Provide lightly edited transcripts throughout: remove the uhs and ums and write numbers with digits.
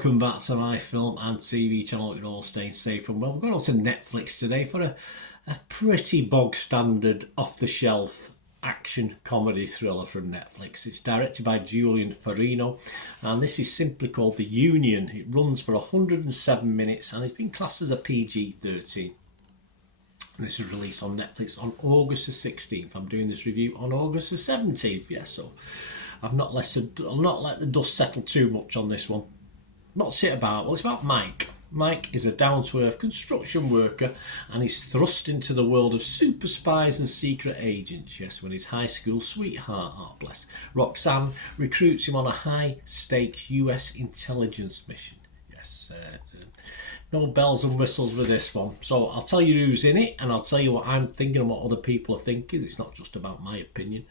welcome back to my film and TV channel. You're all staying safe and well. We're going on to Netflix today for a pretty bog standard off the shelf action comedy thriller from Netflix. It's directed by Julian Farino and this is simply called The Union. It runs for 107 minutes and it's been classed as a PG-13. This is released on Netflix on August the 16th. I'm doing this review on August the 17th. Yes, so I'll not let the dust settle too much on this one. What's it about? Well, it's about Mike. Mike is a down-to-earth construction worker and he's thrust into the world of super spies and secret agents. Yes, when his high school sweetheart, oh bless, Roxanne recruits him on a high-stakes US intelligence mission. Yes, no bells and whistles with this one. So I'll tell you who's in it and I'll tell you what I'm thinking and what other people are thinking. It's not just about my opinion.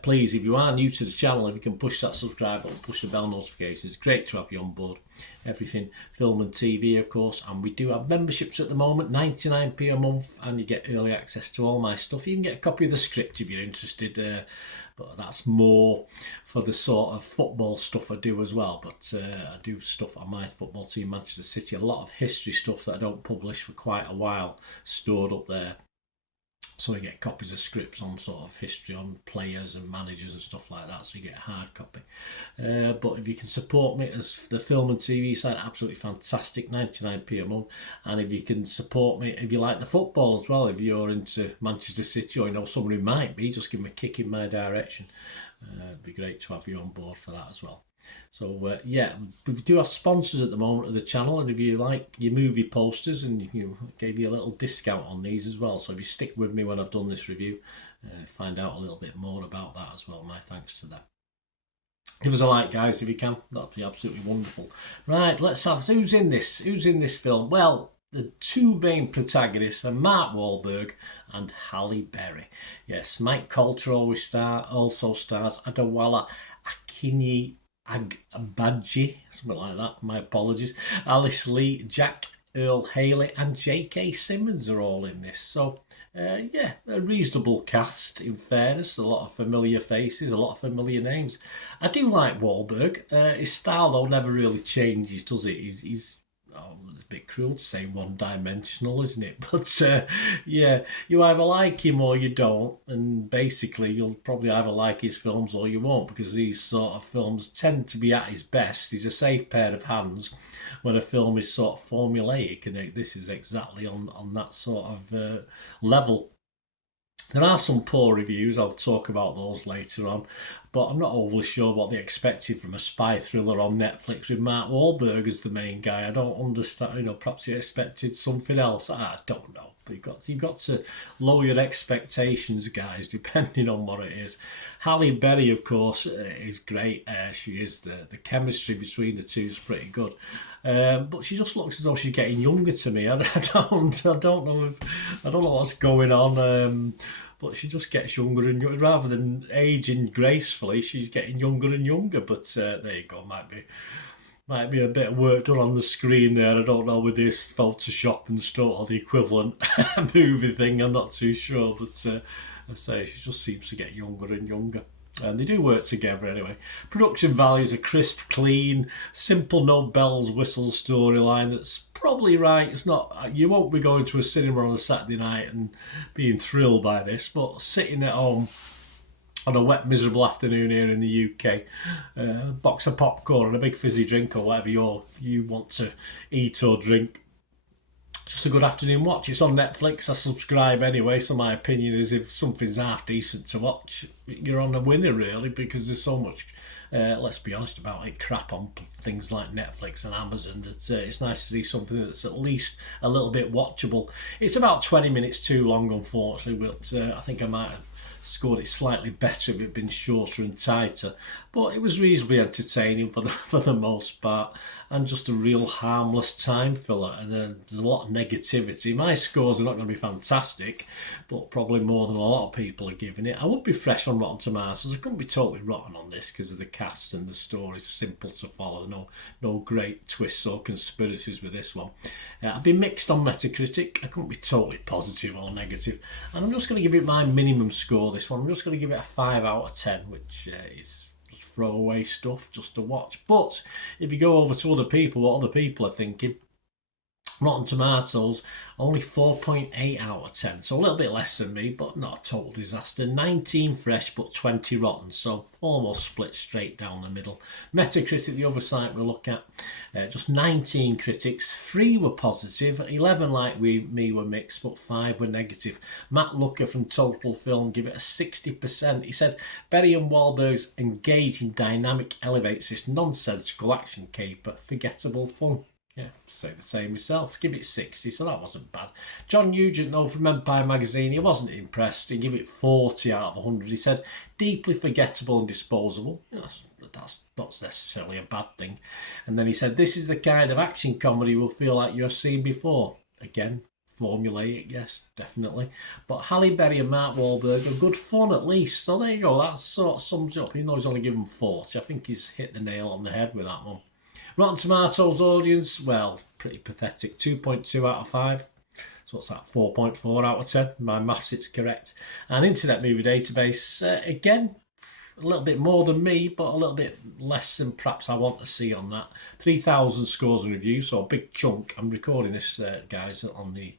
Please, if you are new to the channel, if you can push that subscribe button, push the bell notifications. It's great to have you on board. Everything film and TV, of course. And we do have memberships at the moment, 99p a month, and you get early access to all my stuff. You can get a copy of the script if you're interested. But that's more for the sort of football stuff I do as well. But I do stuff on my football team, Manchester City. A lot of history stuff that I don't publish for quite a while stored up there. So you get copies of scripts on sort of history on players and managers and stuff like that. So you get a hard copy. But if you can support me as the film and TV side, absolutely fantastic, 99p a month. And if you can support me, if you like the football as well, if you're into Manchester City or you know someone who might be, just give me a kick in my direction. It'd be great to have you on board for that as well. So yeah, we do have sponsors at the moment of the channel, and if you like your movie posters, and you gave you a little discount on these as well. So if you stick with me when I've done this review, find out a little bit more about that as well. My thanks to them. Give us a like, guys, if you can. That'd be absolutely wonderful. Right, let's have who's in this. Who's in this film? Well, the two main protagonists are Mark Wahlberg and Halle Berry. Yes, Mike Coulter also stars Adewale Akinyi Agbaji, something like that, my apologies. Alice Lee, Jack Earl Haley and J.K. Simmons are all in this. So yeah, a reasonable cast in fairness, a lot of familiar faces, a lot of familiar names. I do like Wahlberg. His style though never really changes, does it? He's it's a bit cruel to say one-dimensional, isn't it? But yeah, you either like him or you don't, and basically you'll probably either like his films or you won't, because these sort of films tend to be at his best. He's a safe pair of hands when a film is sort of formulaic, and this is exactly on that sort of level. There are some poor reviews, I'll talk about those later on, but I'm not overly sure what they expected from a spy thriller on Netflix with Mark Wahlberg as the main guy. I don't understand, perhaps you expected something else. I don't know. But you've got to lower your expectations, guys, depending on what it is. Halle Berry, of course, is great. She is. The chemistry between the two is pretty good. But she just looks as though she's getting younger to me. I don't know what's going on. But she just gets younger and younger. Rather than aging gracefully, she's getting younger and younger. But there you go. Might be a bit of work done on the screen there. I don't know with this Photoshop and stuff or the equivalent movie thing. I'm not too sure. But I say she just seems to get younger and younger. And they do work together anyway. Production values are crisp, clean, simple, no bells, whistles storyline. That's probably right. It's not. You won't be going to a cinema on a Saturday night and being thrilled by this, but sitting at home on a wet, miserable afternoon here in the UK, a box of popcorn and a big fizzy drink or whatever you want to eat or drink. Just a good afternoon watch. It's on Netflix. I subscribe anyway, so my opinion is if something's half decent to watch, you're on a winner really, because there's so much, let's be honest about it, crap on things like Netflix and Amazon that it's nice to see something that's at least a little bit watchable. It's about 20 minutes too long, unfortunately, but I think I might have scored it slightly better if it had been shorter and tighter, but it was reasonably entertaining for the most part, and just a real harmless time filler. And there's a lot of negativity. My scores are not going to be fantastic, but probably more than a lot of people are giving it. I would be fresh on Rotten Tomatoes. I couldn't be totally rotten on this because of the cast and the story's simple to follow. No great twists or conspiracies with this one. I'd be mixed on Metacritic. I couldn't be totally positive or negative, and I'm just going to give it my minimum score. This one, I'm just going to give it a 5 out of 10, which is throwaway stuff just to watch. But if you go over to other people, what other people are thinking, Rotten Tomatoes, only 4.8 out of 10. So a little bit less than me, but not a total disaster. 19 fresh, but 20 rotten. So almost split straight down the middle. Metacritic, the other site we'll look at, just 19 critics. 3 were positive. 11, like me, were mixed, but 5 were negative. Matt Looker from Total Film give it a 60%. He said, Berry and Wahlberg's engaging dynamic elevates this nonsensical action caper. Forgettable fun. Yeah, say the same myself. Give it 60, so that wasn't bad. John Nugent, though, from Empire Magazine, he wasn't impressed. He gave it 40 out of 100. He said, deeply forgettable and disposable. That's not necessarily a bad thing. And then he said, this is the kind of action comedy you'll feel like you have seen before. Again, formulaic, yes, definitely. But Halle Berry and Mark Wahlberg are good fun, at least. So there you go. That sort of sums it up. Even though he's only given 40, I think he's hit the nail on the head with that one. Rotten Tomatoes audience, well, pretty pathetic. 2.2 out of 5. So what's that? 4.4 out of 10. My maths is correct. And Internet Movie Database, again, a little bit more than me, but a little bit less than perhaps I want to see on that. 3,000 scores and reviews, so a big chunk. I'm recording this, guys, on the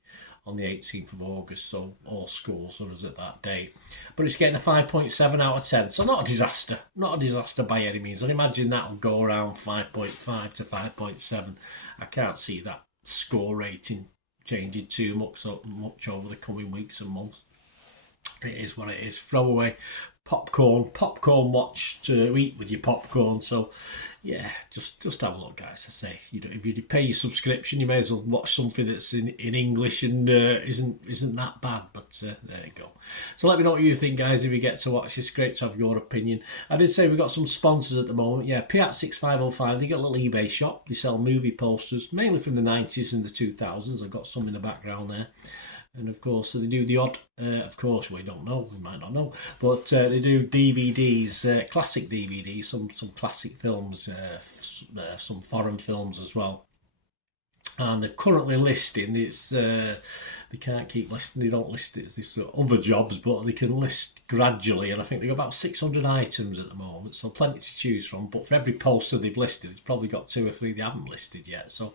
18th of August, so all scores are as at that date. But it's getting a 5.7 out of 10, so not a disaster by any means. I'd imagine that'll go around 5.5 to 5.7. I can't see that score rating changing too much over the coming weeks and months. It is what it is. Throwaway popcorn watch to eat with your popcorn. So yeah, just have a look, guys. I say, if you pay your subscription, you may as well watch something that's in English and isn't that bad. But there you go. So let me know what you think, guys, if you get to watch this. Great to have your opinion. I did say we've got some sponsors at the moment. Yeah, Piat 6505, they got a little eBay shop. They sell movie posters, mainly from the 90s and the 2000s. I've got some in the background there. And of course, they do the odd, of course, we don't know, we might not know, but they do DVDs, classic DVDs, some classic films, some foreign films as well. And they're currently listing, they can't keep listing, they don't list it as these other jobs, but they can list gradually, and I think they've got about 600 items at the moment, so plenty to choose from. But for every poster they've listed, it's probably got 2 or 3 they haven't listed yet. So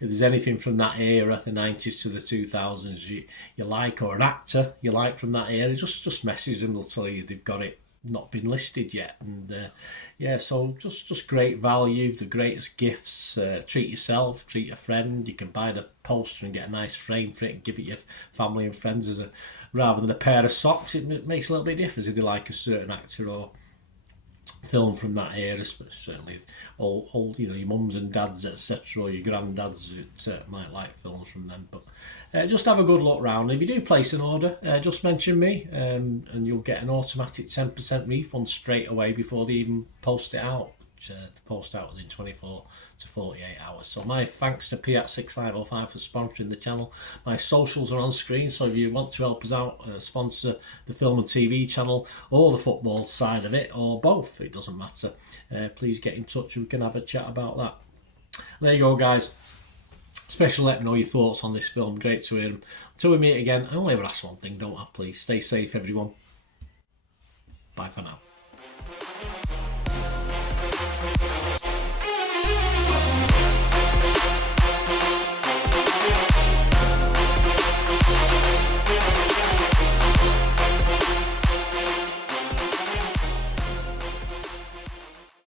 if there's anything from that era, the 90s to the 2000s, you like, or an actor you like from that era, just message them, they'll tell you they've got it not been listed yet. And yeah, so just great value, the greatest gifts. Treat yourself, treat a friend. You can buy the poster and get a nice frame for it and give it your family and friends rather than a pair of socks. It makes a little bit of difference if they like a certain actor or film from that era. Certainly old your mums and dads, etc., or your granddads might like films from them. But just have a good look round. If you do place an order, just mention me, and you'll get an automatic 10% refund straight away before they even post it out. The post out within 24 to 48 hours. So my thanks to Piat 6505 for sponsoring the channel. My socials are on screen, so if you want to help us out, sponsor the film and TV channel or the football side of it, or both, it doesn't matter, please get in touch and we can have a chat about that. There you go, guys. Especially let me know your thoughts on this film. Great to hear them. Until we meet again, I only ever ask one thing, don't I? Please stay safe, everyone. Bye for now.